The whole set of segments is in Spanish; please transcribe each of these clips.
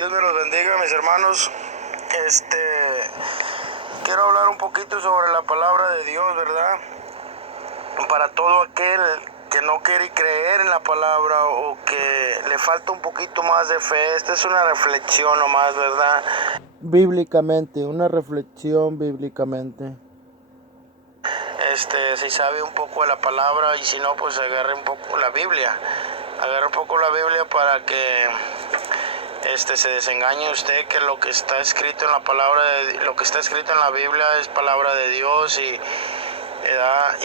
Dios me los bendiga, mis hermanos. Quiero hablar un poquito sobre la palabra de Dios, ¿verdad? Para todo aquel que no quiere creer en la palabra o que le falta un poquito más de fe. Esta es una reflexión nomás, ¿verdad? Bíblicamente, una reflexión bíblicamente. Si sabe un poco de la palabra, y si no, pues agarre un poco la Biblia. Agarre un poco la Biblia para que se desengañe usted que lo que está escrito en la palabra, lo que está escrito en la Biblia es palabra de Dios ¿verdad?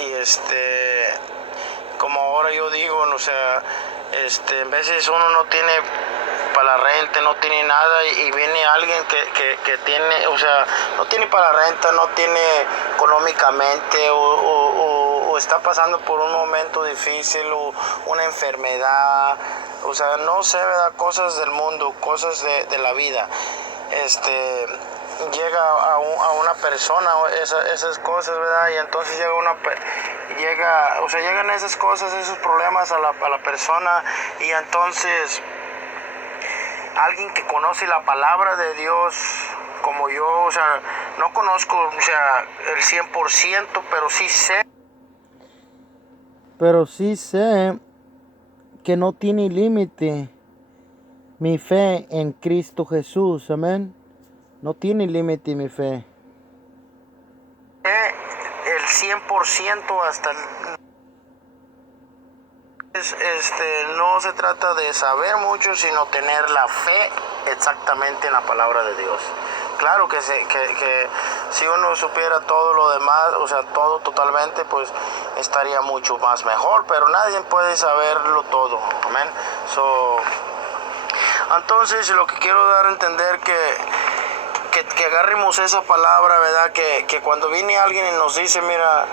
Como ahora yo digo, o sea, en veces uno no tiene para la renta, no tiene nada y viene alguien que tiene, o sea, no tiene para la renta, no tiene económicamente o está pasando por un momento difícil o una enfermedad, o sea, no sé, ¿verdad? Cosas del mundo, cosas de la vida. Llega a una persona esas cosas, ¿verdad? Y entonces llegan esas cosas, esos problemas a la persona, y entonces alguien que conoce la palabra de Dios como yo, o sea, no conozco, o sea, el 100%, Pero sí sé que no tiene límite mi fe en Cristo Jesús, amén. No tiene límite mi fe. El 100% hasta no se trata de saber mucho, sino tener la fe exactamente en la palabra de Dios. Claro que si uno supiera todo lo demás, o sea, todo totalmente, pues estaría mucho más mejor, pero nadie puede saberlo todo, amén. Entonces, lo que quiero dar a entender que agarremos esa palabra, ¿verdad? Que cuando viene alguien y nos dice, mira,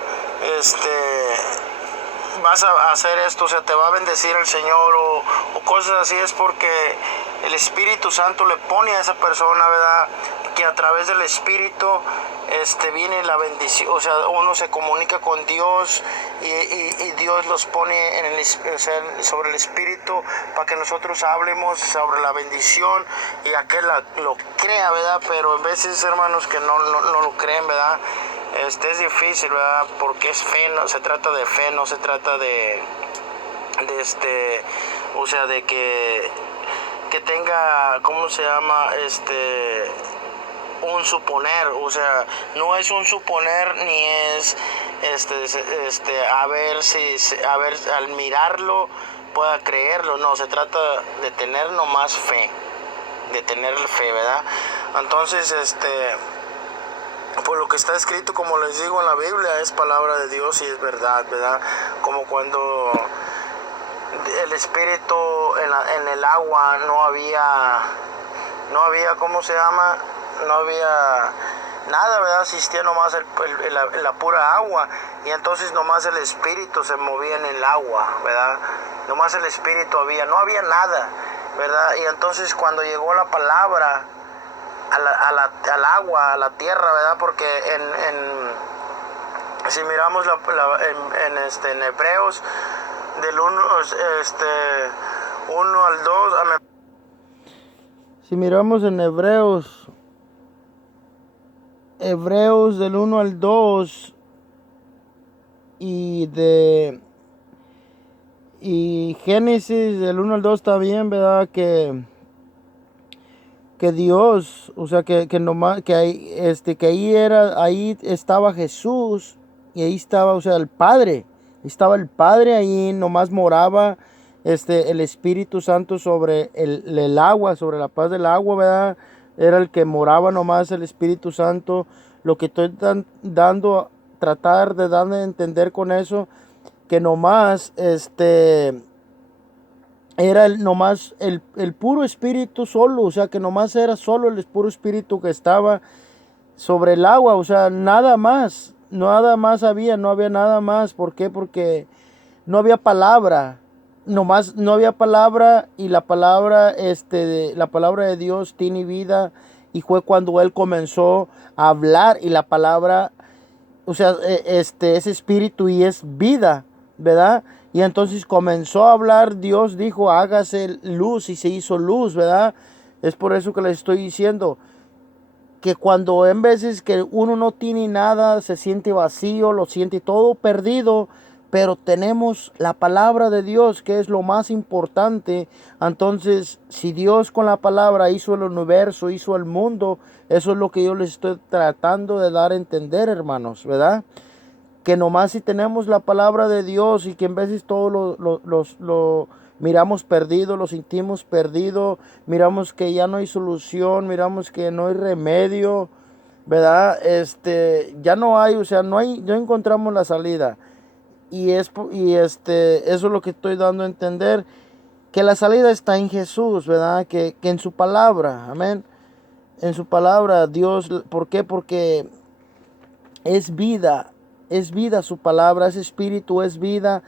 vas a hacer esto, o sea, te va a bendecir el Señor o cosas así, es porque el Espíritu Santo le pone a esa persona, ¿verdad? Que a través del Espíritu viene la bendición, o sea, uno se comunica con Dios y Dios los pone sobre el Espíritu para que nosotros hablemos sobre la bendición y aquel lo crea, ¿verdad? Pero en veces, hermanos, que no lo creen, ¿verdad? Es difícil, ¿verdad? Porque es fe, no se trata de fe, no se trata o sea, de que tenga, ¿cómo se llama? Un suponer, o sea, no es un suponer ni es a ver al mirarlo pueda creerlo, no, se trata de tener nomás fe, ¿verdad? Entonces, por lo que está escrito, como les digo, en la Biblia es palabra de Dios y es verdad, ¿verdad? Como cuando el Espíritu en el agua no había, ¿cómo se llama? No había nada, ¿verdad? Existía nomás la pura agua, y entonces nomás el Espíritu se movía en el agua, ¿verdad? Nomás el Espíritu no había nada, ¿verdad? Y entonces cuando llegó la palabra al agua, a la tierra, ¿verdad? Porque si miramos en Hebreos del 1 al 2, Si miramos en Hebreos del 1 al 2 y Génesis del 1 al 2 también, ¿verdad? Que Dios, o sea, que nomás, que ahí estaba Jesús, y ahí estaba, o sea, el Padre, ahí nomás moraba, el Espíritu Santo sobre el agua, sobre la paz del agua, ¿verdad? Era el que moraba nomás el Espíritu Santo. Lo que estoy tratar de dar a entender con eso, que nomás, era nomás el puro espíritu solo, o sea, que nomás era solo el puro espíritu que estaba sobre el agua, o sea, nada más había, no había nada más. ¿Por qué? Porque no había palabra, nomás no había palabra, y la palabra de Dios tiene vida, y fue cuando él comenzó a hablar, y la palabra, o sea, es espíritu y es vida, ¿verdad? Y entonces comenzó a hablar, Dios dijo, hágase luz, y se hizo luz, ¿verdad? Es por eso que les estoy diciendo que cuando en veces que uno no tiene nada, se siente vacío, lo siente todo perdido, pero tenemos la palabra de Dios, que es lo más importante. Entonces, si Dios con la palabra hizo el universo, hizo el mundo, eso es lo que yo les estoy tratando de dar a entender, hermanos, ¿verdad? Que nomás si tenemos la palabra de Dios y que en veces todo lo miramos perdido, lo sentimos perdido, miramos que ya no hay solución, miramos que no hay remedio, ¿verdad? Ya no hay, o sea, no encontramos la salida. Eso es lo que estoy dando a entender, que la salida está en Jesús, ¿verdad? Que en su palabra, amén. En su palabra, Dios, ¿por qué? Porque es vida su palabra, es espíritu, es vida.